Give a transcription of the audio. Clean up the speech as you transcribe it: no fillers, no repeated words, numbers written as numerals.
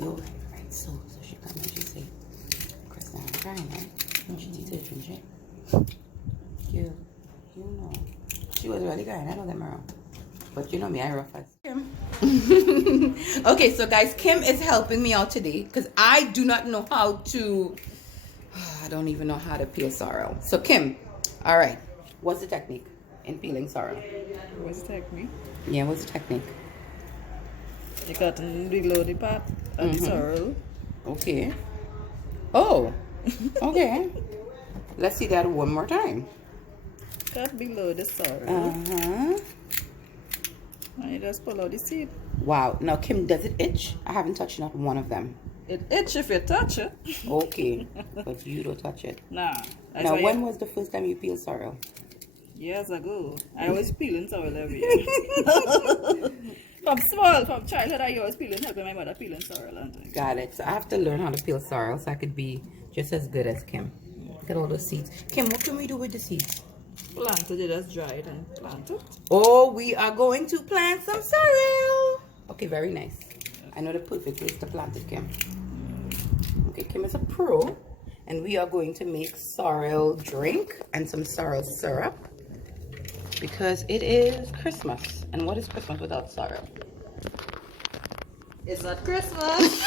Yo, right, so she come and she say, Chris, I'm crying, right? She detergent, right? You know. She was really crying, I know them around. But you know me, I rough as. Okay, so guys, Kim is helping me out today because I do not know how to, I don't even know how to peel sorrel. So Kim, all right, what's the technique in peeling sorrel? What's the technique? Yeah, what's the technique? You got to reload the part of the sorrel. Okay. Oh, okay. Let's see that one more time. Cut below the sorrel. Uh-huh. And you just pull out the seed. Wow. Now, Kim, does it itch? I haven't touched not one of them. It itch if you touch it. Okay. But you don't touch it. Nah. Now, when was the first time you peeled sorrel? Years ago. I was peeling sorrel every year. From childhood, I was peeling, helping my mother peeling sorrel. Got it. So I have to learn how to peel sorrel so I could be just as good as Kim. Look at all those seeds. Kim, what can we do with the seeds? Plant it, just dry it and plant it. Oh, we are going to plant some sorrel. Okay, very nice. I know the perfect place to plant it, Kim. Okay, Kim is a pro. And we are going to make sorrel drink and some sorrel syrup. Because it is Christmas. And what is Christmas without sorrel? It's not Christmas.